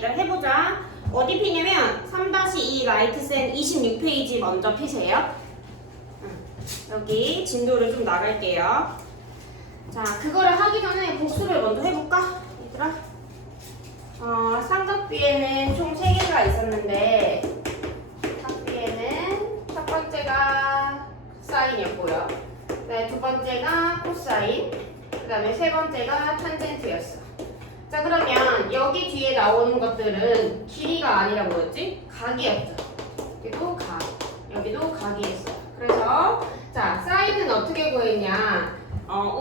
얘들 해보자. 어디 피냐면 3-2 라이트센 26페이지 먼저 피세요. 여기 진도를 좀 나갈게요. 자, 그거를 하기 전에 복습을 먼저 해볼까? 얘들아. 삼각비에는 총 3개가 있었는데 삼각비에는 첫 번째가 사인이었고요. 네, 두 번째가 코사인, 그 다음에 세 번째가 탄젠트였어. 자, 그러면 여기 뒤에 나오는 것들은 길이가 아니라 뭐였지? 각이었죠. 여기도 각, 여기도 각이었어요. 그래서 자, 사인은 어떻게 구했냐?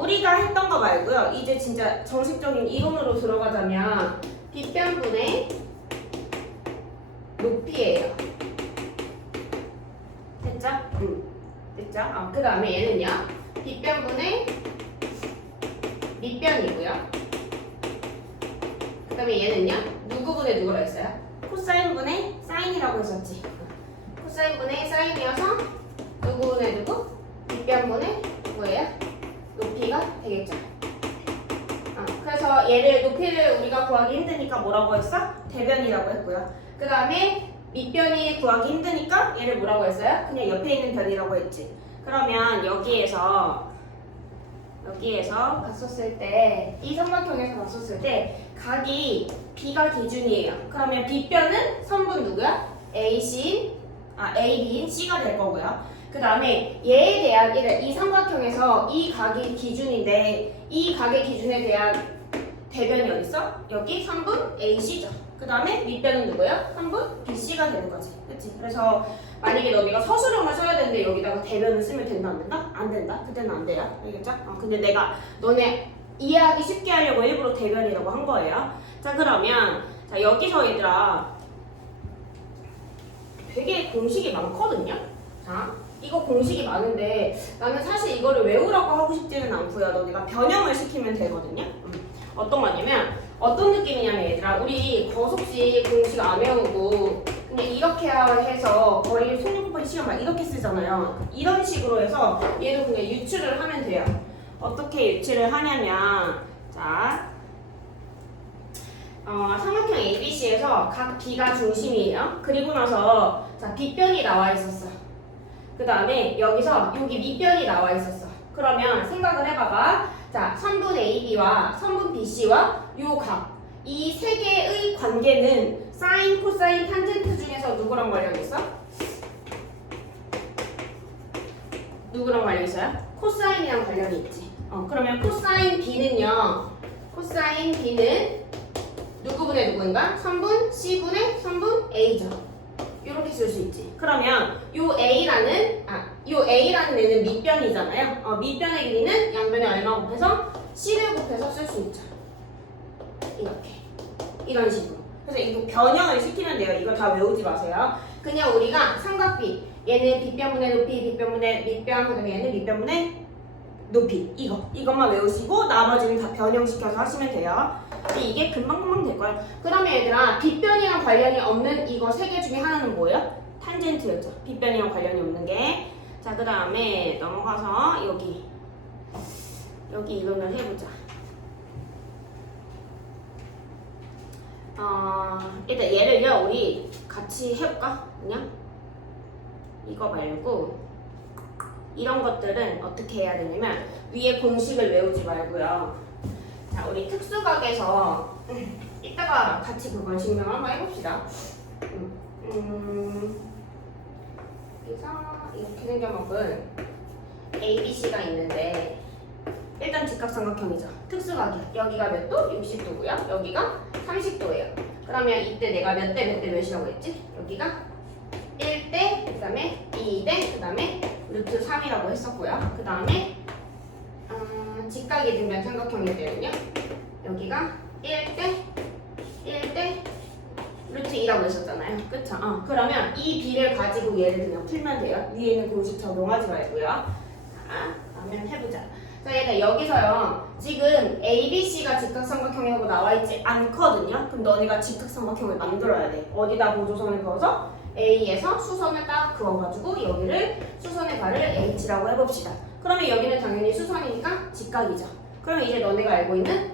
우리가 했던 거 말고요. 이제 진짜 정식적인 이론으로 들어가자면 빗변분의 높이예요. 됐죠? 됐죠? 그 다음에 얘는요. 빗변분의 밑변이고요. 그 다음에 얘는요. 누구분의 누구라 했어요? 코사인분의 사인이라고 했었지. 코사인분의 사인이어서 누구분의 누구? 밑변분의 뭐예요? 높이가 되겠죠. 그래서 얘를 높이를 우리가 구하기 힘드니까 뭐라고 했어? 대변이라고 했고요. 그 다음에 밑변이 구하기 힘드니까 얘를 뭐라고 했어요? 그냥 옆에 있는 변이라고 했지. 그러면 여기에서 봤었을 때 이 삼각형에서 봤었을 때 각이 B가 기준이에요. 그러면 B변은 선분 누구야? A, B인 C가 될 거고요. 그 다음에 얘에 대한 이 삼각형에서 이 각이 기준인데 이 각의 기준에 대한 대변이 어딨어? 여기 3분 AC죠. 그 다음에 밑변은 누구야? 3분 BC가 되는 거지. 그치? 그래서 만약에 너네가 서술형을 써야 되는데 여기다가 대변을 쓰면 된다 안 된다? 안 된다. 그때는 안 돼요. 알겠죠? 근데 내가 너네 이해하기 쉽게 하려고 일부러 대변이라고 한 거예요. 자, 그러면 자 여기서 얘들아 되게 공식이 많거든요. 자, 이거 공식이 많은데 나는 사실 이거를 외우라고 하고 싶지는 않고요. 너네가 변형을 시키면 되거든요. 어떤 거냐면 어떤 느낌이냐면 얘들아 우리 거속식 공식 안 외우고 그냥 이렇게 해서 거의 속력 곱하기 시간 막 이렇게 쓰잖아요. 이런 식으로 해서 얘도 그냥 유출을 하면 돼요. 어떻게 유출을 하냐면 자 삼각형 ABC에서 각 B가 중심이에요. 그리고 나서 자 B변이 나와 있었어. 그 다음에 여기서 여기 밑변이 나와 있었어. 그러면 생각을 해봐봐. 자, 선분 AB와 선분 BC와 요 각. 이 세 개의 관계는 사인, 코사인, 탄젠트 중에서 누구랑 관련있어? 누구랑 관련있어요? 코사인이랑 관련이 있지. 그러면 코사인 B는요. 코사인 B는 누구분의 누구인가? 선분 C분의 선분 A죠. 이렇게 쓸 수 있지. 그러면 요 A라는 애는 밑변이잖아요. 밑변의 길이는 양변에 얼마 곱해서 C를 곱해서 쓸 수 있죠. 이렇게 이런 식으로. 그래서 이거 변형을 시키면 돼요. 이거 다 외우지 마세요. 그냥 우리가 삼각비 얘는 빗변분의 높이, 빗변분의 밑변, 그다음에 얘는 밑변분의 높이 이것만 외우시고 나머지는 다 변형시켜서 하시면 돼요. 이게 금방금방 될 거예요. 그러면 얘들아 빗변이랑 관련이 없는 이거 세 개 중에 하나는 뭐예요? 탄젠트였죠. 빗변이랑 관련이 없는 게. 자, 그 다음에 넘어가서 여기 이론을 해보자. 일단 얘를요 우리 같이 해볼까? 그냥 이거 말고 이런 것들은 어떻게 해야 되냐면 위에 공식을 외우지 말고요. 자, 우리 특수각에서 이따가 같이 그걸 증명을 한번 해봅시다. 여기서 이렇게 생겨먹은 ABC가 있는데 일단 직각삼각형이죠. 특수각이야. 여기가 몇 도? 60도고요. 여기가 30도예요. 그러면 이때 내가 몇 대 몇이라고 했지? 여기가 1대, 그 다음에 2대, 그 다음에 루트 3이라고 했었고요. 그 다음에 직각이 등변 삼각형일 때는요. 여기가 1대 루트 2라고 했었잖아요. 그쵸? 그러면 이 B를 가지고 얘를 그냥 풀면 돼요. 위에 있는 공식 적용하지 말고요. 자, 그러면 해보자. 자, 얘들 여기서요. 지금 ABC가 직각삼각형이라고 나와있지 않거든요. 그럼 너네가 직각삼각형을 만들어야 돼. 어디다 보조선을 그어서 A에서 수선을 딱 그어가지고 여기를 수선의 발을 H라고 해봅시다. 그러면 여기는 당연히 수선이니까 직각이죠. 그러면 이제 너네가 알고 있는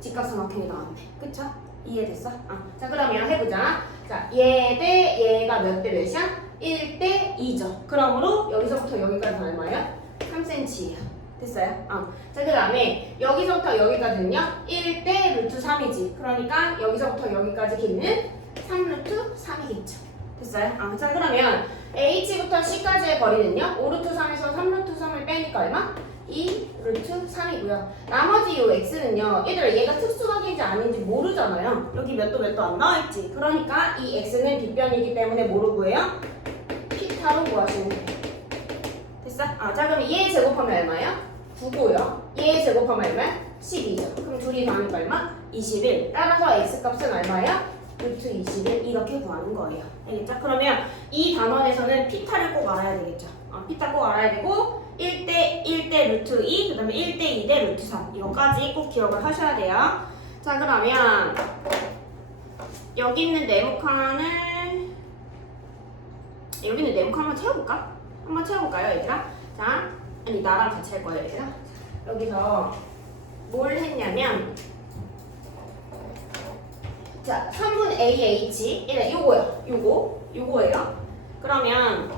직각삼각형이 나왔네. 그쵸? 이해됐어? 자 그러면 해보자. 자 얘 대 얘가 몇 대 몇이야? 1대 2죠. 그러므로 여기서부터 여기까지 얼마예요? 3cm예요. 됐어요? 자 그 다음에 여기서부터 여기까지는요 1대 루트 3이지. 그러니까 여기서부터 여기까지 길이는 3 루트 3이겠죠. 됐어요? 자 그러면 H부터 C까지의 거리는요 5 루트 3에서 3 루트 3을 빼니까 얼마? 2 루트 3이고요. 나머지 요 x는요 얘들아 얘가 특수각인지 아닌지 모르잖아요. 여기 몇 도 몇 도 안 나와있지. 그러니까 이 x는 빗변이기 때문에 뭐로 구해요? 피타로 구하시면 돼요. 됐어? 자 그럼 얘 제곱하면 얼마예요? 9고요. 얘 제곱하면 얼마야? 12죠. 그럼 둘이 더하니까 얼마? 21. 따라서 x 값은 얼마예요? 루트 21 이렇게 구하는 거예요. 알겠죠? 그러면 이 단원에서는 피타를 꼭 알아야 되겠죠. 피타 꼭 알아야 되고 1대 루트 2, 그 다음에 1대 2대 루트 3 이거까지 꼭 기억을 하셔야 돼요. 자 그러면 여기 있는 네모칸을 한번 채워볼까? 한번 채워볼까요 얘들아? 자 아니 나랑 같이 할 거예요 얘들아. 여기서 뭘 했냐면 자 3분 AH 요거요. 요거예요. 그러면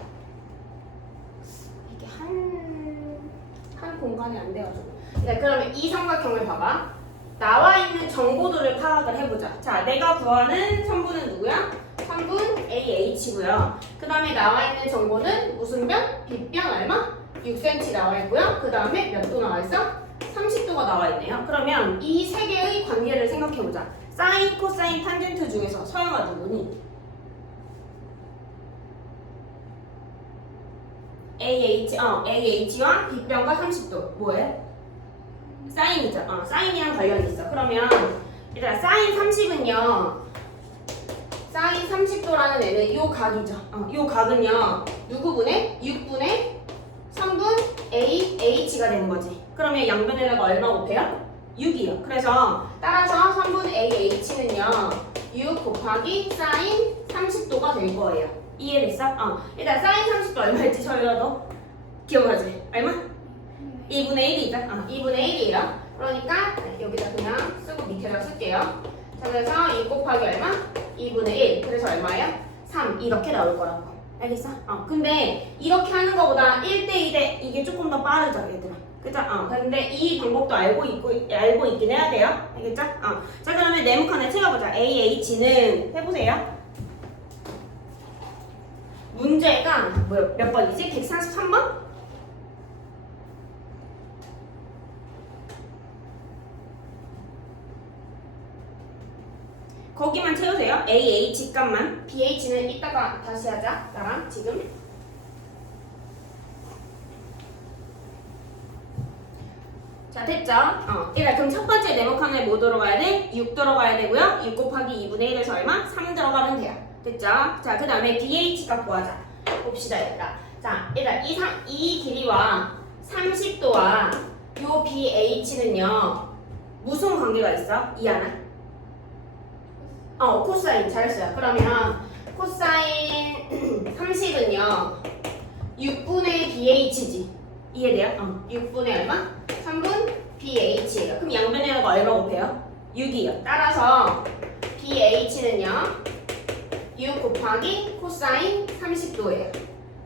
이게 한 공간이 안 돼가지고 네, 그러면 이 삼각형을 봐봐. 나와 있는 정보들을 파악을 해보자. 자 내가 구하는 선분은 누구야? 3분 AH고요. 그 다음에 나와 있는 정보는 무슨 변? 빗변 얼마? 6cm 나와 있고요. 그 다음에 몇 도 나와 있어? 30도가 나와 있네요. 그러면 이 세 개의 관계를 생각해보자. 사인, 코사인, 탄젠트 중에서 서영아 누구니? AH와 빗변과 30도 뭐해? 사인이죠. 사인이랑 관련이 있어. 그러면 얘들아 사인 30은요 사인 30도라는 애는 요 각이죠. 요 각은요 누구분의? 6분의 3분 AH가 되는 거지. 그러면 양변에다가 얼마 곱해요? 6이요. 그래서 따라서 3분 AH는요 6 곱하기 사인 30도가 될 거예요. 이해됐어? 일단 사인 30도 얼마였지? 저희가 너 기억하지? 얼마? 2분의 1이죠? 2분의 1이에요. 그러니까 여기다 그냥 쓰고 밑에다 쓸게요. 자 그래서 2 곱하기 얼마? 2분의 1. 그래서 얼마예요? 3 이렇게 나올 거라고. 알겠어? 근데 이렇게 하는 거보다 1대 2대 이게 조금 더 빠르죠 얘들아. 그죠? 근데 이 방법도 알고 있긴 해야 돼요. 알겠죠? 자 그러면 네모칸을 채워보자. AH는 해보세요. 문제가 몇 번이지? 143번? 거기만 채우세요. AH 값만. BH는 이따가 다시 하자. 나랑 지금. 자 됐죠? 그럼 첫 번째 네모칸에 뭐 들어가야 돼? 6 들어가야 되고요. 6 곱하기 2분의 1에서 얼마? 3 들어가면 돼요. 됐죠? 자 그 다음에 BH 값 구하자. 봅시다 얘들아. 자 일단 이 길이와 30도와 요 BH는요 무슨 관계가 있어? 이하나? 코사인 잘했어요. 그러면 코사인 30은요 6분의 BH지. 이해돼요? 6분의 얼마? 3분 BH예요. 그럼 양변에다가 얼마 곱해요? 6이요. 따라서 BH는요 6 곱하기 코사인 30도예요.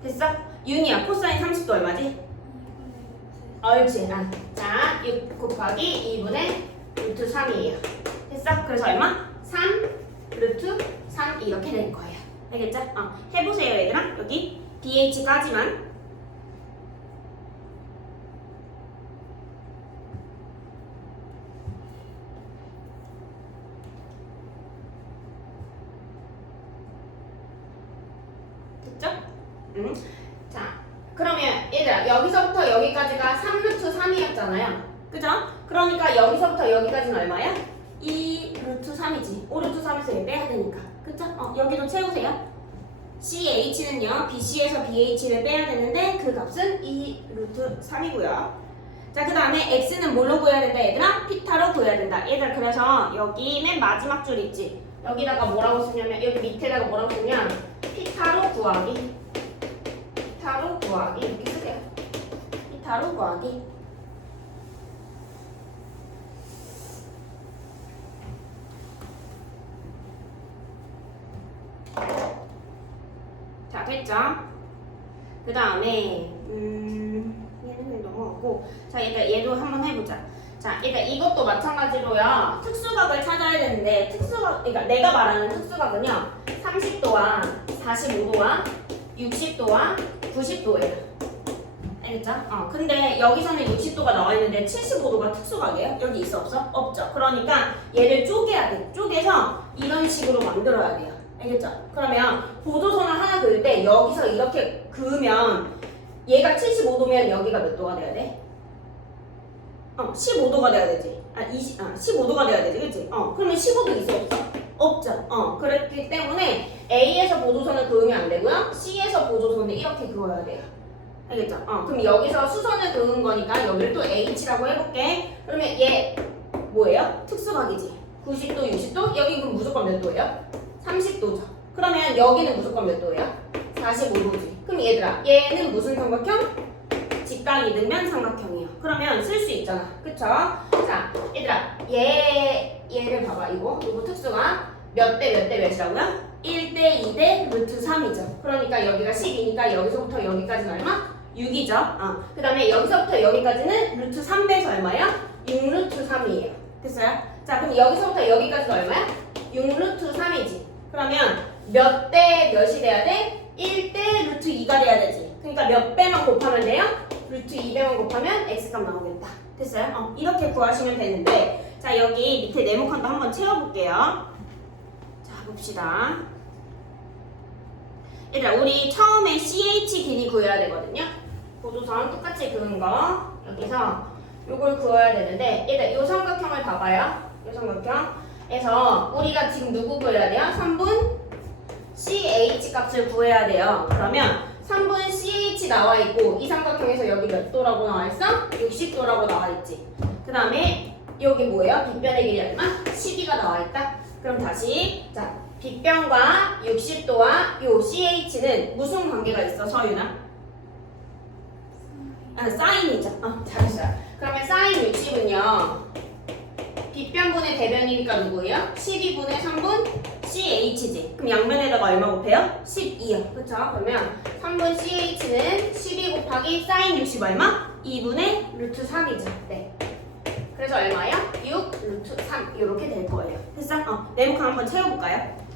됐어? 윤이야 코사인 30도 얼마지? 옳지. 자 6 곱하기 2분의 루트 3이에요. 됐어? 그래서 얼마? 3 루트 3 이렇게 될 거예요. 알겠죠? 해보세요 얘들아. 여기 BH까지만. 됐죠? 자 그러면 얘들아 여기서부터 여기까지가 3 루트 3이었잖아요. 그죠? 그러니까 여기서부터 여기까지는 얼마야? 2 루트 3이지. 5 루트 3에서 얘 빼야 되니까. 그쵸? 여기도 채우세요. CH는요, BC에서 BH를 빼야 되는데 그 값은 2 루트 3이고요. 자, 그 다음에 X는 뭘로 구해야 된다, 얘들아? 피타로 구해야 된다. 얘들아, 그래서 여기 맨 마지막 줄 있지? 여기다가 뭐라고 쓰냐면, 여기 밑에다가 뭐라고 쓰냐면, 피타로 구하기. 피타로 구하기. 이렇게 쓰세요. 피타로 구하기. 됐죠? 그 다음에 얘는 넘어가고 자 일단 얘도 한번 해보자. 자 일단 이것도 마찬가지로요 특수각을 찾아야 되는데 특수각 그러니까 내가 말하는 특수각은요 30도와 45도와 60도와 90도예요. 알겠죠? 근데 여기서는 60도가 나와 있는데 75도가 특수각이에요? 여기 있어 없어? 없죠. 그러니까 얘를 쪼개야 돼. 쪼개서 이런 식으로 만들어야 돼요. 알겠죠? 그러면 보조선을 하나 그을 때 여기서 이렇게 그으면 얘가 75도면 여기가 몇 도가 돼야 돼? 15도가 돼야 되지. 15도가 돼야 되지. 그치? 그러면 15도 있어 없어? 없죠. 그렇기 때문에 A에서 보조선을 그으면 안 되고요. C에서 보조선을 이렇게 그어야 돼요. 알겠죠? 그럼 여기서 수선을 그은 거니까 여기를 또 H라고 해볼게. 그러면 얘 뭐예요? 특수각이지. 90도, 60도? 여기 그럼 무조건 몇 도예요? 30도죠. 그러면 여기는 무조건 몇 도예요? 45도지. 그럼 얘들아, 얘는 무슨 삼각형? 직각이등면 삼각형이에요. 그러면 쓸 수 있잖아. 그쵸? 자, 얘들아, 얘를 봐봐. 이거 특수각 몇 대 몇 대 몇이라고요? 1대 2대 루트 3이죠. 그러니까 여기가 10이니까 여기서부터 여기까지는 얼마? 6이죠. 그 다음에 여기서부터 여기까지는 루트 3배서 얼마야? 6루트 3이에요. 됐어요? 자, 그럼 여기서부터 여기까지는 얼마야? 6루트 3이지. 그러면 몇 대 몇이 돼야 돼? 1대 루트 2가 돼야 되지. 그러니까 몇 배만 곱하면 돼요? 루트 2배만 곱하면 x값 나오겠다. 됐어요? 이렇게 구하시면 되는데 자, 여기 밑에 네모칸도 한번 채워볼게요. 자, 봅시다. 얘들아, 우리 처음에 CH 길이 구해야 되거든요. 보조선 똑같이 그은 거 여기서 요걸 구해야 되는데 얘들아, 요 삼각형을 봐봐요. 요 삼각형에서 우리가 지금 누구 구해야 돼요? 3분 CH 값을 구해야 돼요. 그러면 3분 CH 나와 있고 이 삼각형에서 여기 몇 도라고 나와 있어? 60도라고 나와 있지. 그 다음에 여기 뭐예요? 빗변의 길이 얼마? 12가 나와 있다. 그럼 다시 자, 빗변과 60도와 요 CH는 무슨 관계가 있어, 서윤아? 사인이죠. 잘했어요. 그러면 사인 60은요. 빗변분의 대변이니까 누구예요? 12분의 3분 CH지. 그럼 양면에다가 얼마 곱해요? 12요. 그쵸? 그러면 3분 CH는 12 곱하기 사인 60 얼마? 2분의 루트 3이죠. 네. 그래서 얼마예요? 6 루트 3 이렇게 될 거예요. 됐어? 네모칸 한번 채워볼까요?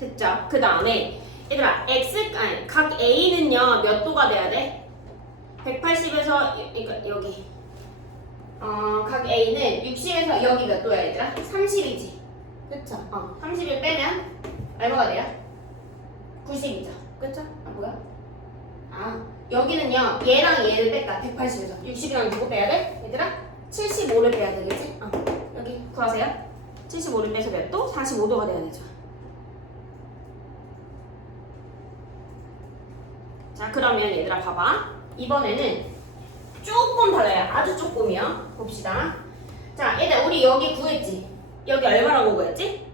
됐죠? 그 다음에 얘들아 각 A는요 몇 도가 돼야 돼? 180에서 그러니까 여기 각 A는 60에서 여기 몇 도야 얘들아? 30이지. 그쵸? 30을 빼면 얼마가 돼요? 90이죠. 그쵸? 뭐야? 여기는요 얘랑 얘를 뺐다. 180에서 60이랑 누구 빼야 돼? 얘들아? 75를 빼야 되겠지? 여기 구하세요. 75를 빼서 몇 도? 45도가 돼야 되죠. 자, 그러면 얘들아 봐봐. 이번에는 조금 달라요. 아주 조금이요. 봅시다. 자, 얘들아 우리 여기 구했지? 여기 얼마라고 구했지?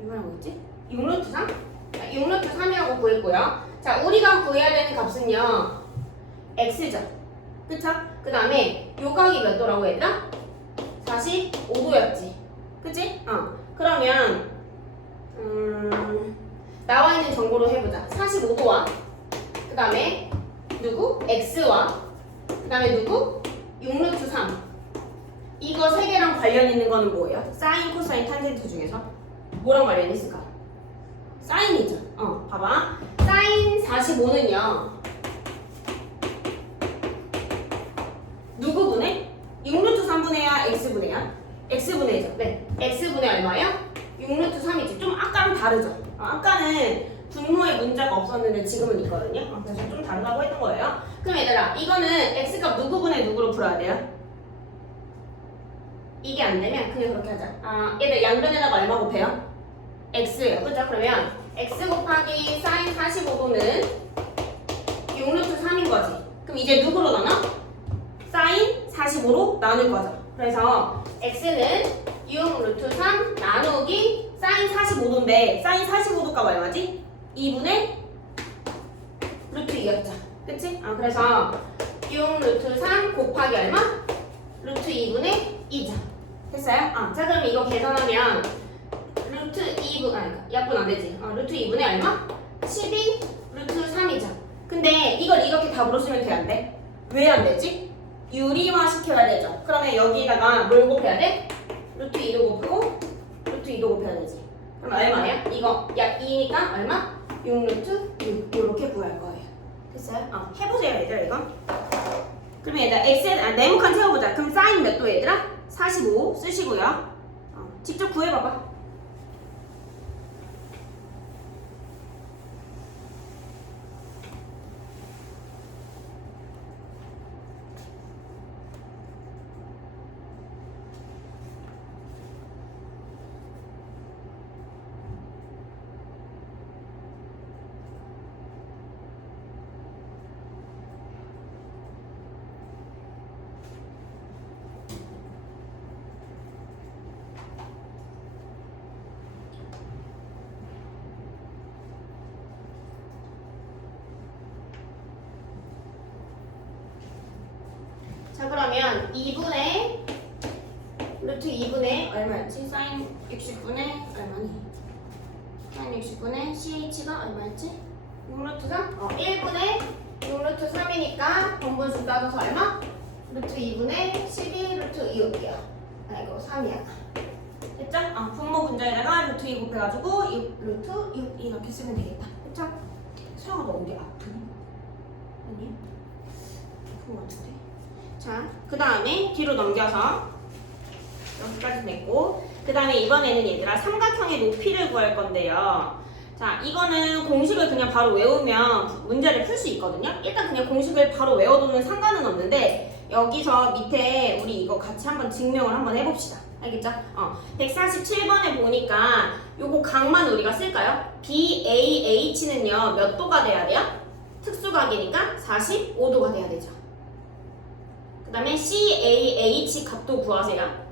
얼마라고 했지? 6루트 3? 6루트 3이라고 구했고요. 자, 우리가 구해야 되는 값은요 x죠. 그쵸? 그 다음에 요 각이 몇 도라고 얘들아? 45도였지. 그치? 그러면 나와 있는 정보로 해보자. 45도와 그 다음에 누구? x와 그 다음에 누구? 6루트 3 이거 세 개랑 관련 있는 거는 뭐예요? 사인, 코사인, 탄젠트 중에서 뭐랑 관련 있을까? 사인이죠. 봐봐. 사인 45는요 누구 분의? 6루트 3분의야? x분의야? x분의죠. 네. x분의 얼마예요? 6루트 3이지. 좀 아까랑 다르죠. 아까는 분모에 문자가 없었는데 지금은 있거든요. 그래서 좀 다르다고 했던 거예요. 그럼 얘들아 이거는 x값 누구분의 누구로 풀어야 돼요? 이게 안 되면 그냥 그렇게 하자. 얘들 양변에다가 얼마 곱해요? x예요. 그죠? 그러면 x 곱하기 사인 45도는 6루트 3인 거지. 그럼 이제 누구로 나눠? 사인 45로 나눌 거죠. 그래서 x는 6루트 3 나누기 사인 45도인데 사인 45도 값 얼마지? 2분의 루트 2였죠. 그치? 그래서 6 루트 3 곱하기 얼마? 루트 2분의 2죠. 됐어요? 자 그럼 이거 계산하면 루트 2분, 약분 안 되지. 루트 2분의 얼마? 12 루트 3이죠. 근데 이걸 이렇게 답으로 쓰면 돼, 안 돼? 왜 안 되지? 유리화 시켜야 되죠. 그러면 여기다가 뭘 곱해야 돼? 루트 2도 곱하고 루트 2도 곱해야 되지. 그럼 얼마야? 이거 약 2니까 얼마? 6 루트 6 이렇게 구할 거예요. 됐어요? 해보세요 얘들아 이거. 그러면 얘들아 x에 네모칸 세워보자. 그럼 사인 몇 도 얘들아? 45 쓰시고요. 직접 구해봐봐. 자 그러면 2분의 루트 2분의 얼마였지? 사인 60분의 얼마니? 사인 60분의 CH가 얼마였지? 6루트 3? 1분의 6루트 3이니까 번분수 따져서 얼마? 루트 2분의 12 루트 2올게요. 이거 3이야. 됐죠? 분모 분자에다가 루트 2 곱해가지고 6 루트 6 이렇게 쓰면 되겠다. 됐죠? 수영아 너 어디 아프니? 아니? 아픈 것 같은데? 자, 그 다음에 뒤로 넘겨서 여기까지 냈고 그 다음에 이번에는 얘들아 삼각형의 높이를 구할 건데요. 자, 이거는 공식을 그냥 바로 외우면 문제를 풀 수 있거든요. 일단 그냥 공식을 바로 외워두면 상관은 없는데 여기서 밑에 우리 이거 같이 한번 증명을 한번 해봅시다. 알겠죠? 147번에 보니까 요거 각만 우리가 쓸까요? BAH는요 몇 도가 돼야 돼요? 특수각이니까 45도가 돼야 되죠. 그 다음에 CAH 값도 구하세요.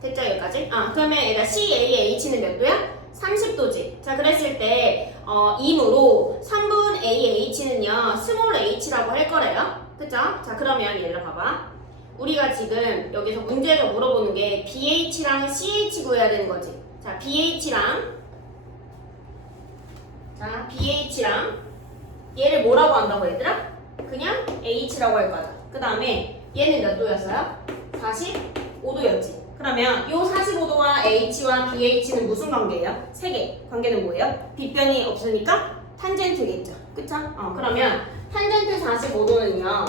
됐죠 여기까지? 그러면 얘가 CAH는 몇 도야? 30도지. 자 그랬을 때 임으로 3분 AH는요 스몰 h라고 할 거래요. 그쵸? 자 그러면 얘들아 봐봐. 우리가 지금 여기서 문제에서 물어보는 게 BH랑 CH 구해야 되는 거지. 자 BH랑 얘를 뭐라고 한다고 얘들아? 그냥 H라고 할 거야. 그 다음에 얘는 몇 도였어요? 45도였지. 그러면 요 45도와 H와 BH는 무슨 관계예요? 세 개. 관계는 뭐예요? 빗변이 없으니까 탄젠트겠죠. 그쵸? 그러면 탄젠트 45도는요.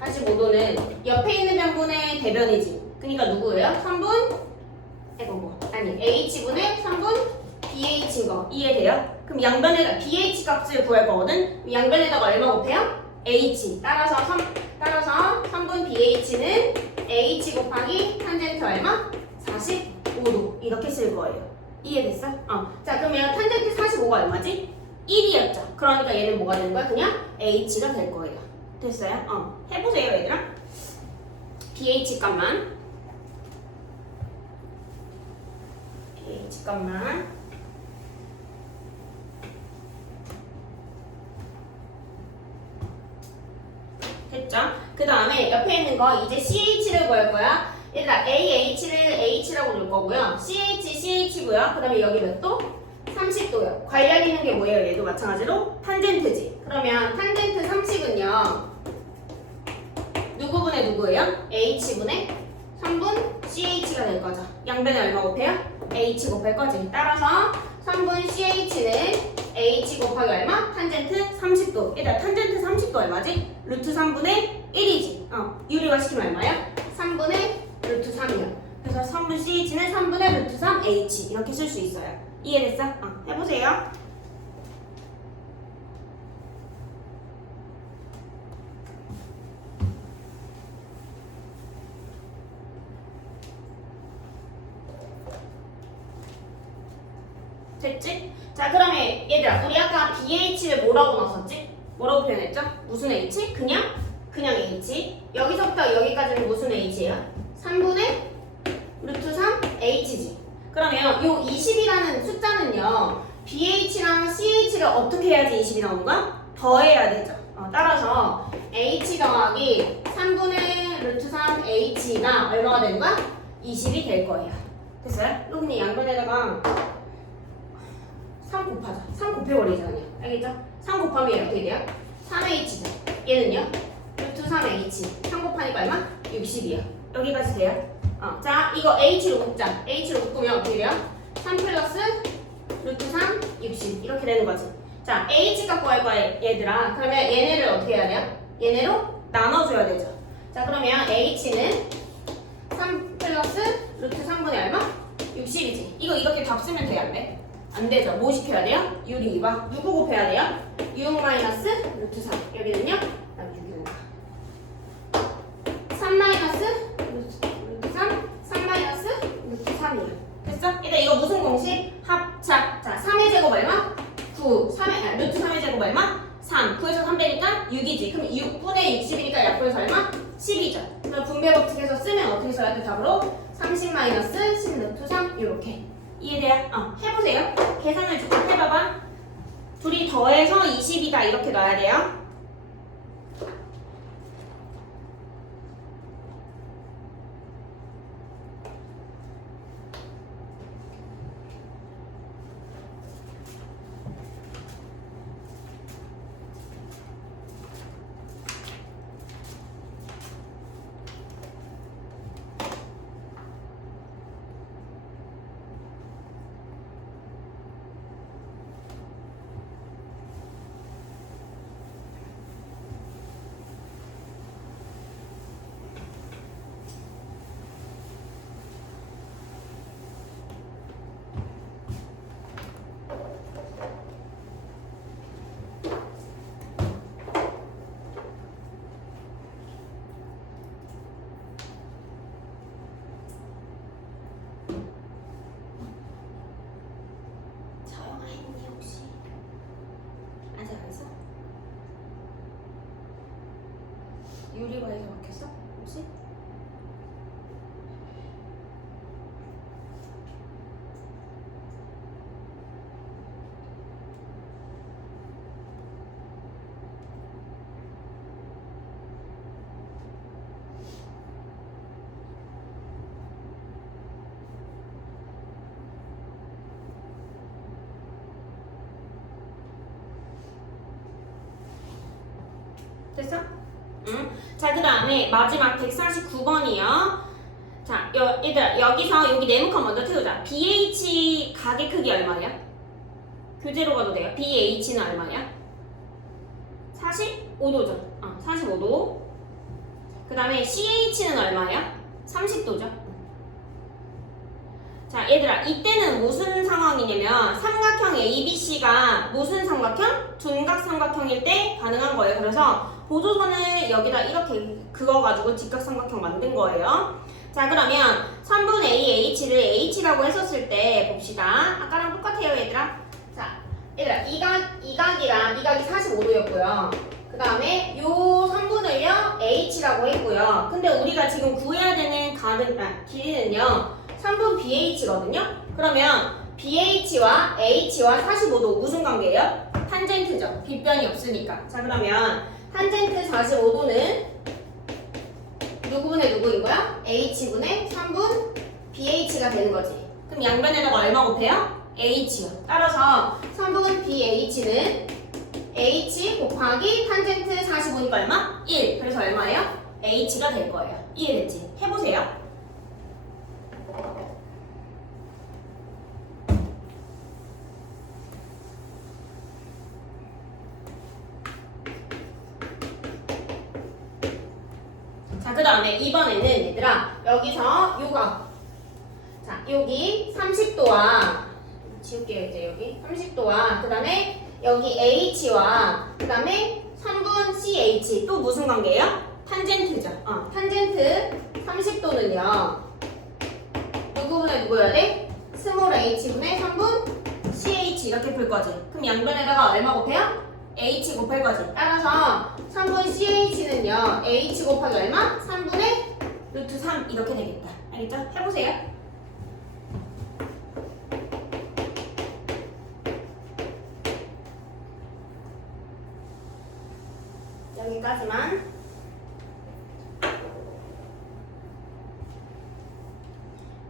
45도는 옆에 있는 변분의 대변이지. 그러니까 누구예요? 3분 H분의 3분 BH인 거 이해돼요? 그럼 양변에다 BH 값을 구할 거거든? 양변에다가 얼마 곱해요? H. 따라서 3분 BH는 H 곱하기 탄젠트 얼마? 45도. 이렇게 쓸 거예요. 이해됐어? 자, 그러면 탄젠트 45가 얼마지? 1이었죠. 그러니까 얘는 뭐가 되는 거야? 그냥 H가 될 거예요. 됐어요? 해보세요, 얘들아. BH 값만. 됐죠? 그 다음에 옆에 있는 거 이제 CH를 구할 거야. 얘들아 AH를 H라고 볼 거고요. CH고요. 그 다음에 여기 몇 도? 30도요. 관련 있는 게 뭐예요? 얘도 마찬가지로 탄젠트지. 그러면 탄젠트 30은요. 누구분의 누구예요? H분의 3분 CH가 될 거죠. 양변에 얼마 곱해요? H 곱할 거지. 따라서 3분 CH는 H 곱하기 얼마? 탄젠트 30도. 얘들아 탄젠트 30도 얼마지? 루트 3분의 1이지. 유리화 시키면 얼마야? 3분의 루트 3이요. 그래서 3분 CH는 3분의 루트 3 H 이렇게 쓸 수 있어요. 이해됐어? 해보세요. 됐지? 자 그러면 얘들아 우리 아까 BH를 뭐라고 넣었었지? 뭐라고 표현했죠? 무슨 H? 그냥 H. 여기서부터 여기까지는 무슨 H예요? 3분의 루트 3 H지. 그러면 요 20이라는 숫자는요 BH랑 CH를 어떻게 해야지 20이 나오는 거야? 더해야 되죠. 따라서 H 더하기 3분의 루트 3 H가 얼마가 되는 거야? 20이 될 거예요. 됐어요? 또 그냥 양변에다가 3 곱하자. 3 곱해버리자 그냥. 알겠죠? 3 곱하면 얘 어떻게 돼요? 3H죠. 얘는요? 루트 3H. 3 곱하니까 얼마? 60이요. 여기까지 돼요? 자, 이거 H로 묶자. H로 묶으면 어떻게 돼요? 3 플러스 루트 3, 60. 이렇게 되는 거지. 자, H 값 구할 거야, 얘들아. 그러면 얘네를 어떻게 해야 돼요? 얘네로 나눠줘야 되죠. 자, 그러면 H는 3 플러스 루트 3분의 얼마? 60이지. 이거 이렇게 값 쓰면 돼, 안 돼? 안 되죠. 뭐 시켜야 돼요? 유리와 누구 곱해야 돼요? 6 마이너스 루트 3. 여기는요? 6이 된다. 3 마이너스 루트 3, 3 마이너스 루트 3이야. 됐어? 일단 이거 무슨 공식? 합작. 자, 3의 제곱 얼마? 9. 루트 3의 제곱 얼마? 3. 9에서 3 빼니까 6이지. 그럼 6분의 60이니까 약분해서 얼마? 10이죠. 그럼 분배 법칙에서 쓰면 어떻게 써야 돼? 답으로 30 마이너스 10 루트 3 이렇게. 이해돼요? 해보세요. 계산을 직접 해봐봐. 둘이 더해서 20이다 이렇게 넣어야 돼요. 유리과에서 막혔어? 혹시? 됐어? 응. 자, 그 다음에 마지막 149번이요. 자, 얘들아, 여기서 여기 네모칸 먼저 태우자. BH 가게 크기 얼마야? 교재로 가도 돼요. BH는 얼마야? 45도죠. 45도. 그 다음에 CH는 얼마야? 30도죠. 자, 얘들아, 이때는 무슨 상황이냐면 삼각형 ABC가 무슨 삼각형? 둔각 삼각형일 때 가능한 거예요. 그래서 보조선을 여기다 이렇게 그어가지고 직각삼각형 만든 거예요. 자, 그러면 3분의 AH를 H라고 했었을 때 봅시다. 아까랑 똑같아요, 얘들아. 자, 얘들아, 이 각이 45도였고요. 그 다음에 요 3분을요 H라고 했고요. 근데 우리가 지금 구해야 되는 길이는요 3분 BH거든요. 그러면 BH와 H와 45도 무슨 관계예요? 탄젠트죠. 빗변이 없으니까. 자, 그러면 탄젠트 45도는 누구분의 누구인 거야? H분의 3분 BH가 되는 거지. 그럼 양변에다가 얼마 곱해요? H요. 따라서 3분 BH는 H 곱하기 탄젠트 45니까 얼마? 1. 그래서 얼마예요? H가 될 거예요. 이해됐지? 해보세요. 자, 그 다음에 이번에는 얘들아 여기서 요거 자, 여기 30도와 지울게요. 이제 여기 30도와 그 다음에 여기 H와 그 다음에 3분 CH 또 무슨 관계예요? 탄젠트죠. 탄젠트 30도는요 누구분의 누구여야 돼? 스몰 h분의 3분 CH 이렇게 풀 거지. 그럼 양변에다가 얼마 곱해요? H 곱할 거지. 따라서 3분 CH는요 H 곱하기 얼마? 3분의 루트 3 이렇게 되겠다. 알겠죠? 해보세요. 여기까지만.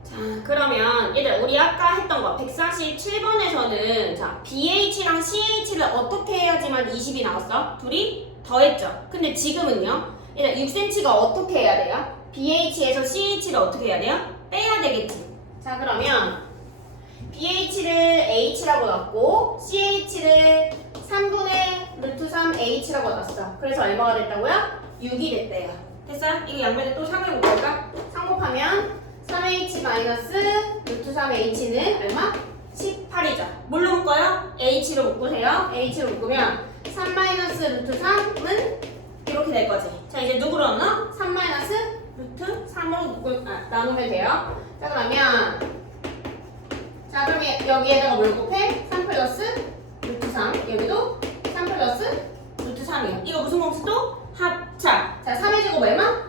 자, 그러면 얘들 우리 아까 했던 거 147번에서는 자, BH랑 CH를 어떻게 해야지만 20이 나왔어? 둘이 더했죠. 근데 지금은요. 얘들 6cm가 어떻게 해야 돼요? BH에서 CH를 어떻게 해야 돼요? 빼야 되겠지. 자, 그러면 BH를 H라고 놨고 CH를 3분의 루트 3H라고 놨어. 그래서 얼마가 됐다고요? 6이 됐대요. 됐어요? 이거 양면에 또 상을 볼까? 상곱하면 3H 마이너스 루트 3H는 얼마? 18이죠. 뭘로 묶어요? H로 묶으세요. H로 묶으면 3 마이너스 루트 3은 이렇게 될 거지. 자, 이제 누구로 넣나? 3 마이너스 루트 3으로 나누면 돼요. 자, 그러면 자, 그럼 여기에다가 뭘 곱해? 3 플러스 루트 3. 여기도 3 플러스 루트 3이에요. 이거 무슨 공式도? 합차. 자, 3의 제곱 얼마?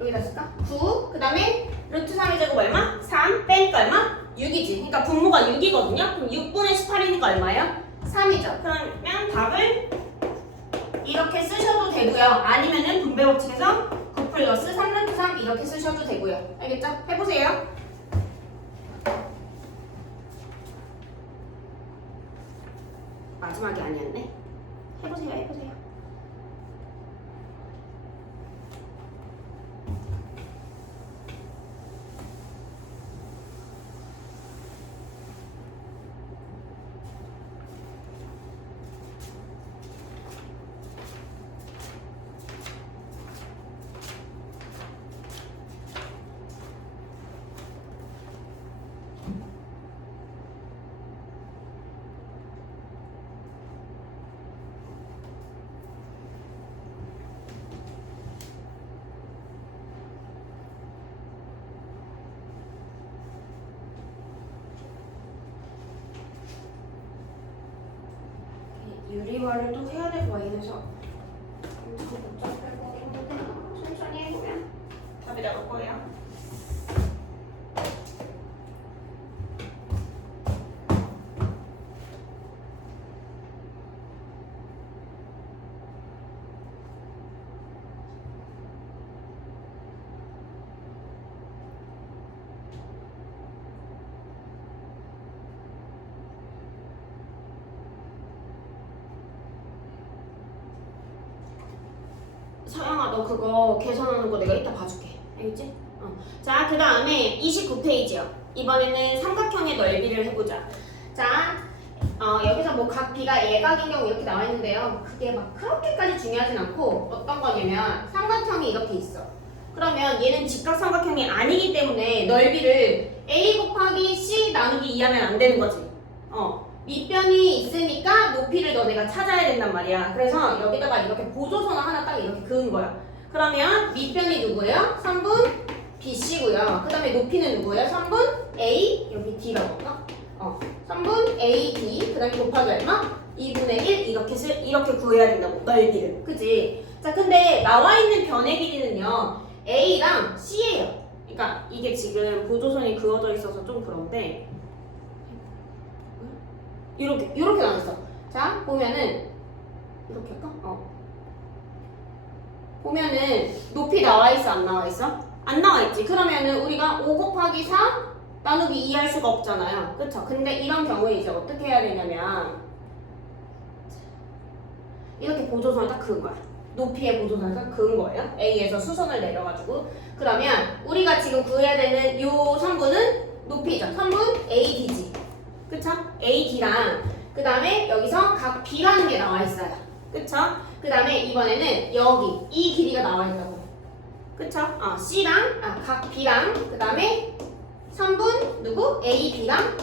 여기다 쓸까? 9. 그 다음에 루트 3의 제곱 얼마? 3 빼니까 얼마? 6이지. 그러니까 분모가 6이거든요. 그럼 6분의 18이니까 얼마예요? 3이죠. 그러면 답을 이렇게 쓰셔도 되고요. 아니면은 분배 법칙에서 9 플러스 3 루트 3 이렇게 쓰셔도 되고요. 알겠죠? 해보세요. 마지막이 아니었네. 해보세요, 해보세요. 유리화를 또 해야 될 거야, 이래서. 천천히 해보면 답이 나올 거예요. 서영아, 너 그거 계산하는 거 내가 이따 봐줄게. 알겠지? 자, 그 다음에 29페이지요. 이번에는 삼각형의 넓이를 해보자. 자, 여기서 뭐 각 B가 예각인 경우 이렇게 나와 있는데요. 그게 막 그렇게까지 중요하진 않고 어떤 거냐면 삼각형이 이렇게 있어. 그러면 얘는 직각삼각형이 아니기 때문에 넓이를 A 곱하기 C 나누기 2 하면 안 되는 거지. 밑변이 있으니까 높이를 너네가 찾아야 된단 말이야. 그래서 여기다가 이렇게 보조선을 하나 딱 이렇게 그은 거야. 그러면 밑변이 누구예요? 3분 BC고요. 그 다음에 높이는 누구예요? 3분 A, 여기 D라고 할까? 3분 A, D, 그 다음에 곱하기 얼마? 2분의 1 이렇게 구해야 된다고, 넓이를. 그지? 자, 근데 나와 있는 변의 길이는요 A랑 C예요. 그러니까 이게 지금 보조선이 그어져 있어서 좀 그런데 이렇게 나왔어. 자, 보면은 이렇게 할까? 보면은 높이 나와 있어, 안 나와 있어? 안 나와 있지. 그러면은 우리가 5 곱하기 4 나누기 2 할 수가 없잖아요. 그쵸? 근데 이런 경우에 이제 어떻게 해야 되냐면 이렇게 보조선을 딱 그은 거야. 높이의 보조선을 딱 그은 거예요. A에서 수선을 내려가지고. 그러면 우리가 지금 구해야 되는 요 3분은 높이죠. 3분 AD지. 그쵸? AD랑 그 다음에 여기서 각 B라는 게 나와 있어요. 그쵸? 그 다음에 이번에는 여기 이 길이가 나와 있다고. 그쵸? C랑 각 B랑 그 다음에 3분 누구? AB랑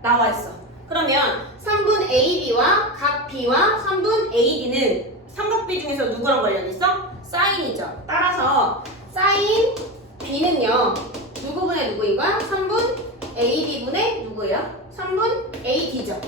나와 있어. 그러면 3분 AB와 각 B와 3분 AD는 삼각비 중에서 누구랑 관련 있어? 사인이죠. 따라서 사인 B는요 누구분의 누구인 거야? 3분 AB분의 누구예요? 3분 AD죠.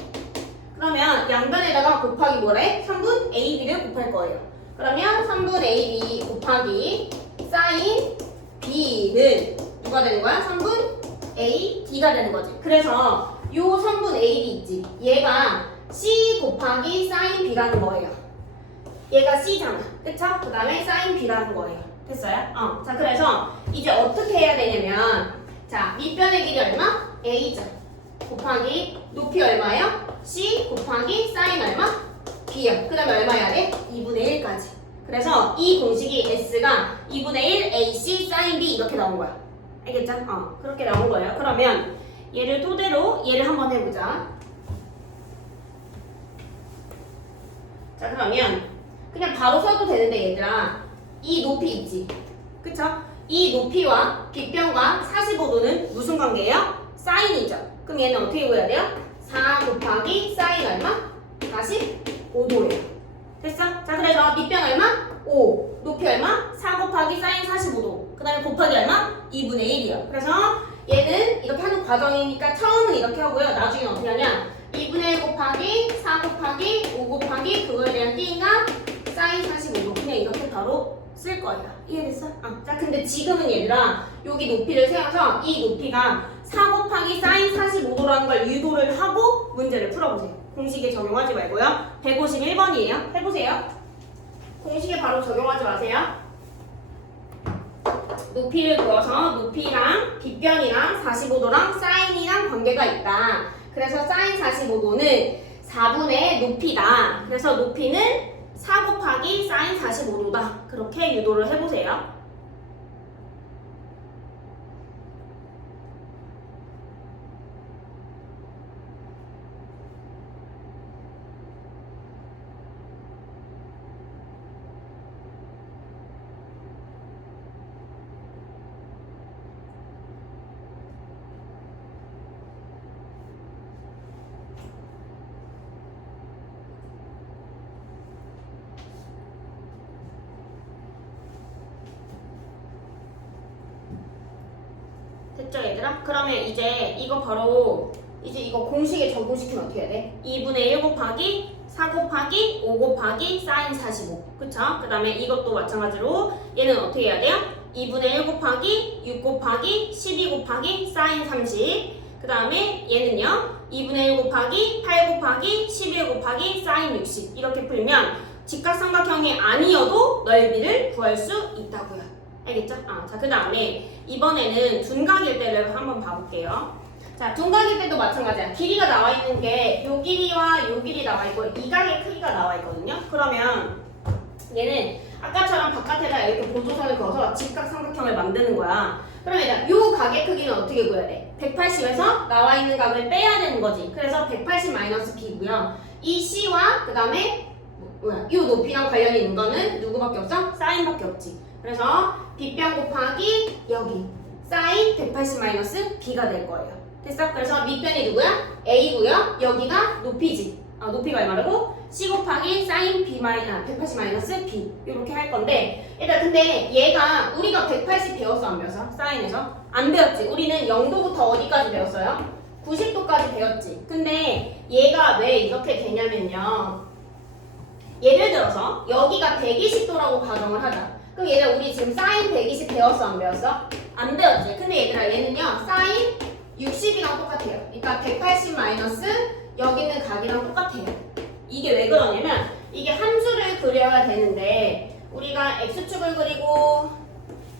그러면 양변에다가 곱하기 뭐래? 3분 AB를 곱할 거예요. 그러면 3분 AB 곱하기 사인 B는 누가 되는 거야? 3분 AD가 되는 거지. 그래서 요 3분 AB 있지? 얘가 C 곱하기 사인 B라는 거예요. 얘가 C잖아. 그쵸? 그 다음에 사인 B라는 거예요. 됐어요? 자, 그래서 이제 어떻게 해야 되냐면, 자, 밑변의 길이 얼마? A죠. 곱하기 높이 얼마요? C 곱하기 사인 얼마? B요. 그 다음에 얼마 해야 돼? 2분의 1까지. 그래서 이 공식이 S가 2분의 1 AC 사인 B 이렇게 나온 거야. 알겠죠? 그렇게 나온 거예요. 그러면 얘를 토대로 얘를 한번 해보자. 자, 그러면 그냥 바로 써도 되는데 얘들아, 이 높이 있지? 그쵸? 이 높이와 빗변과 45도는 무슨 관계예요? 사인이죠. 그럼 얘는 어떻게 구해야 돼요? 4 곱하기 사인 얼마? 45도예요. 됐어? 자, 그래서 밑변 얼마? 5. 높이 얼마? 4 곱하기 사인 45도. 그 다음에 곱하기 얼마? 2분의 1이요. 그래서 얘는 이렇게 하는 과정이니까 처음은 이렇게 하고요. 나중에 어떻게 하냐? 2분의 1 곱하기 4 곱하기 5 곱하기 그거에 대한 띠가 사인 45도. 그냥 이렇게 바로 쓸 거예요. 이해됐어? 자, 근데 지금은 얘들아, 여기 높이를 세워서 이 높이가 4 곱하기 사인 45도라는 걸 유도를 하고 문제를 풀어보세요. 공식에 적용하지 말고요. 151번이에요. 해보세요. 공식에 바로 적용하지 마세요. 높이를 구워서 높이랑 빗변이랑 45도랑 사인이랑 관계가 있다. 그래서 사인 45도는 4분의 높이다. 그래서 높이는 4 곱하기 사인 45도다. 그렇게 유도를 해보세요. 됐죠, 얘들아? 그러면 이제 이거 바로 이거 공식에 적용시키면 어떻게 해야 돼? 2분의 1 곱하기 4 곱하기 5 곱하기 사인 45. 그쵸? 그 다음에 이것도 마찬가지로 얘는 어떻게 해야 돼요? 2분의 1 곱하기 6 곱하기 12 곱하기 사인 30. 그 다음에 얘는요 2분의 1 곱하기 8 곱하기 11 곱하기 사인 60. 이렇게 풀면 직각삼각형이 아니어도 넓이를 구할 수 있다고요. 알겠죠? 자, 그 다음에 이번에는 둔각일 때를 한번 봐볼게요. 자, 둔각일 때도 마찬가지야. 길이가 나와 있는 게 요 길이와 요 길이 나와 있고 이 각의 크기가 나와 있거든요. 그러면 얘는 아까처럼 바깥에다 이렇게 보조선을 그어서 직각삼각형을 만드는 거야. 그러면 일단 요 각의 크기는 어떻게 구해야 돼? 180에서 나와 있는 각을 빼야 되는 거지. 그래서 180 마이너스 B고요. 이 C와 그 다음에 요 높이랑 관련이 있는 거는 누구밖에 없어? 사인밖에 없지. 그래서 빗변 곱하기 여기 사인 180 마이너스 B가 될 거예요. 됐어? 그래서 밑변이 누구야? A고요. 여기가 높이지. 높이가 얼마라고? C 곱하기 사인 B 180 마이너스 B 이렇게 할 건데 일단 근데 얘가 우리가 180 배웠어 안 배웠어? 사인에서? 안 배웠지. 우리는 0도부터 어디까지 배웠어요? 90도까지 배웠지. 근데 얘가 왜 이렇게 되냐면요. 예를 들어서 여기가 120도라고 가정을 하자. 그럼 얘들아 우리 지금 사인 120 배웠어 안 배웠어? 안 배웠지. 근데 얘들아 얘는요 사인 60이랑 똑같아요. 그러니까 180 마이너스 여기 있는 각이랑 똑같아요. 이게 왜 그러냐면 이게 함수를 그려야 되는데 우리가 x축을 그리고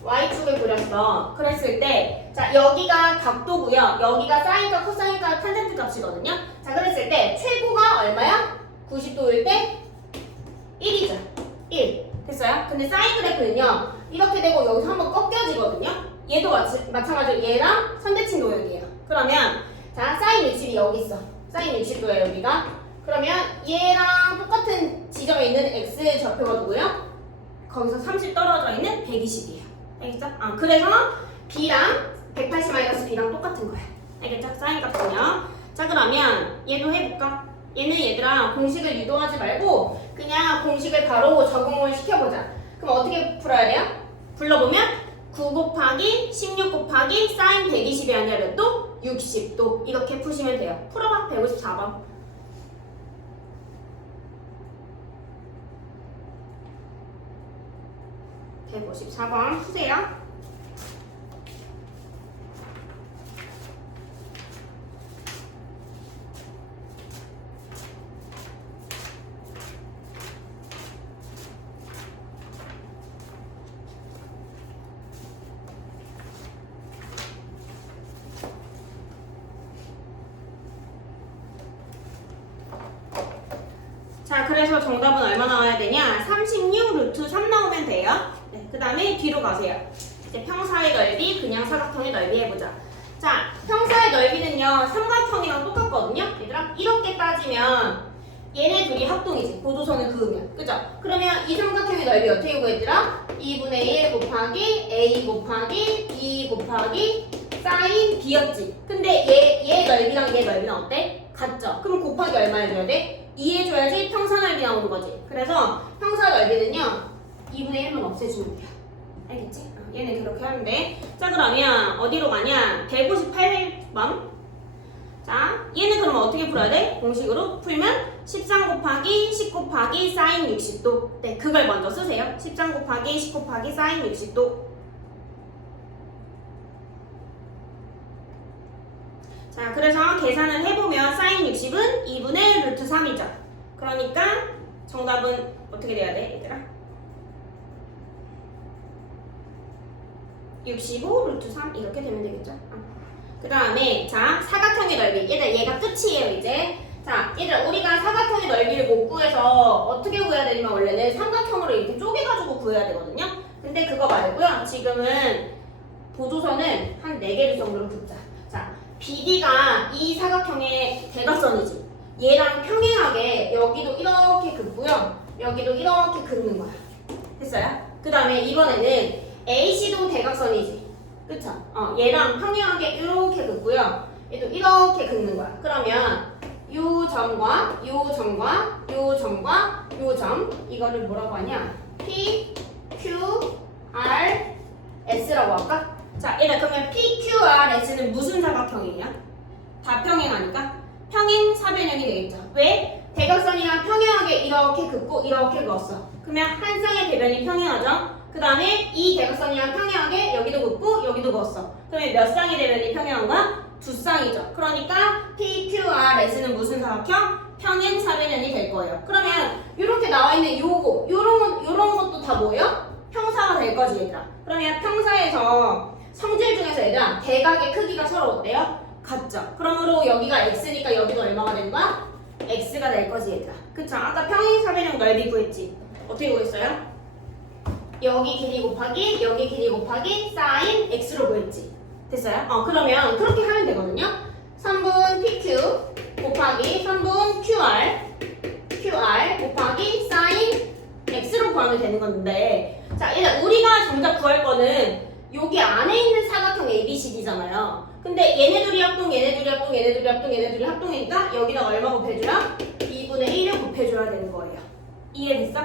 y축을 그렸어. 그랬을 때 자 여기가 각도고요. 여기가 사인과 코사인과 탄젠트 값이거든요. 자 그랬을 때 최고가 얼마야? 90도일 때 1이죠. 1. 됐어요? 근데 사인 그래프는요 이렇게 되고 여기서 한번 꺾여지거든요. 얘도 마찬가지로 얘랑 선대칭 도형이에요. 그러면 자 사인 60이 여기 있어. 사인 60도야 여기가. 그러면 얘랑 똑같은 지점에 있는 x 좌표가 누구예요? 거기서 30 떨어져 있는 120이에요. 알겠죠? 그래서 b랑 180 마이너스 b랑 똑같은 거야. 알겠죠? 사인 값은요. 자 그러면 얘도 해볼까? 얘는 얘들아 공식을 유도하지 말고 그냥 공식을 바로 적용을 시켜보자. 그럼 어떻게 풀어야 돼요? 불러보면 9 곱하기 16 곱하기 사인 120이 아니라 몇 도? 60도. 이렇게 푸시면 돼요. 풀어봐. 154번. 푸세요. 자, 그래서 정답은 얼마 나와야 되냐? 36 루트 3 나오면 돼요. 네, 그 다음에 뒤로 가세요. 이제 평사의 넓이, 그냥 사각형의 넓이 해보자. 자, 평사의 넓이는요, 삼각형이랑 똑같거든요? 얘들아, 이렇게 따지면 얘네 둘이 합동이지. 보조선을 그으면. 그죠? 그러면 이 삼각형의 넓이 어떻게 구했더라? 2분의 1 곱하기 A 곱하기 B 곱하기 사인 B였지. 근데 얘 넓이랑 얘 넓이는 어때? 같죠? 그럼 곱하기 얼마 해줘야 돼? 2 해줘야지 평사 넓이 나오는 거지. 그래서 평사 넓이는요, 2분의 1만 없애주면 돼요. 알겠지? 얘는 그렇게 하면 돼. 자, 그러면 어디로 가냐? 158번. 자, 얘는 그럼 어떻게 풀어야 돼? 공식으로 풀면 13 곱하기 10 곱하기 사인 60도. 네, 그걸 먼저 쓰세요. 13 곱하기 10 곱하기 사인 60도. 자, 그래서 계산을 해보면 사인 60은 2분의 루트 3이죠. 그러니까 정답은 어떻게 돼야 돼, 얘들아? 65 루트 3 이렇게 되면 되겠죠? 그 다음에 자, 사각형의 넓이. 얘가 끝이에요, 이제. 자, 우리가 사각형의 넓이를 못 구해서 어떻게 구해야 되냐면 원래는 삼각형으로 이렇게 쪼개가지고 구해야 되거든요. 근데 그거 말고요. 지금은 보조선을 한 4개 정도로 긋자. 자, BD가 이 사각형의 대각선이지. 얘랑 평행하게 여기도 이렇게 긋고요. 여기도 이렇게 긋는 거야. 됐어요? 그 다음에 이번에는 AC도 대각선이지. 그쵸? 얘랑 평행하게 이렇게 긋고요. 얘도 이렇게 긋는 거야. 그러면 요 점과 요 점과 요 점과 요 점, 이거를 뭐라고 하냐? P, Q, R, S라고 할까? 자, 얘들아, 그러면 P, Q, R, S는 무슨 사각형이냐? 다 평행하니까 평행 사변형이 되겠죠. 왜? 대각선이랑 평행하게 이렇게 긋고 이렇게 그었어. 그러면 한 쌍의 대변이 평행하죠? 그 다음에 이 대각선이랑 평행하게 여기도 긋고 여기도 그었어. 그러면 몇 쌍의 대변이 평행한가? 2쌍이죠. 그러니까 P, Q, R, S는 무슨 사각형? 평행 사변형이 될 거예요. 그러면 이렇게 나와 있는 요런 것도 다 뭐예요? 평사가 될 거지, 얘들아. 그러면 평사에서 성질 중에서 얘들아, 대각의 크기가 서로 어때요? 같죠. 그러므로 여기가 X니까 여기도 얼마가 된 거야? X가 될 거지, 얘들아. 그쵸? 아까 평행 사변형 넓이 구했지? 어떻게 구했어요? 여기 길이 곱하기 여기 길이 곱하기 사인 X로 구했지. 됐어요? 그러면 그렇게 하면 되거든요. 3분 PQ 곱하기 3분 QR 곱하기 사인 X로 구하면 되는 건데, 자, 일단 우리가 정작 구할 거는 여기 안에 있는 사각형 ABCD잖아요. 근데 얘네들이 합동, 얘네들이 합동, 얘네들이 합동, 얘네들이 합동이니까 여기다 얼마 곱해주라? 2분의 1을 곱해줘야 되는 거예요. 이해됐어?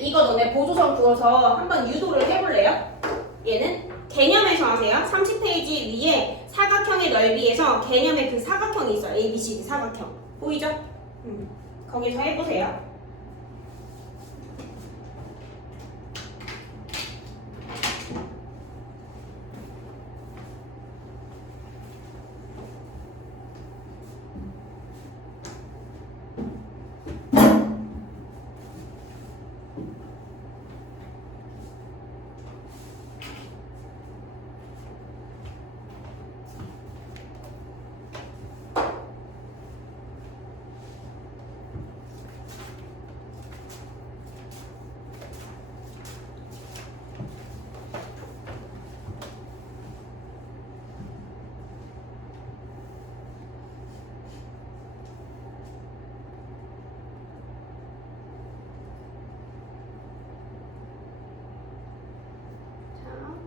이거 너네 보조선 구워서 한번 유도를 해볼래요? 얘는 개념에서 하세요. 30페이지 위에 사각형의 넓이에서 개념의 그 사각형이 있어요. ABCD 사각형. 보이죠? 거기서 해보세요.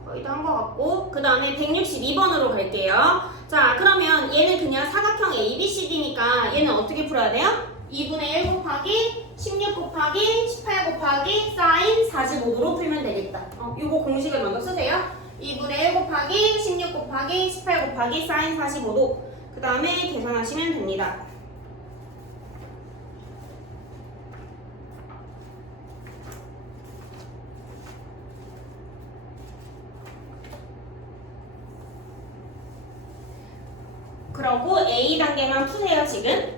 거의 다 한 것 같고, 그 다음에 162번으로 갈게요. 자, 그러면 얘는 그냥 사각형 ABCD니까 얘는 어떻게 풀어야 돼요? 2분의 1 곱하기 16 곱하기 18 곱하기 사인 45도로 풀면 되겠다. 요거 공식을 먼저 쓰세요. 2분의 1 곱하기 16 곱하기 18 곱하기 사인 45도. 그 다음에 계산하시면 됩니다. 그러고 A 단계만 푸세요, 지금.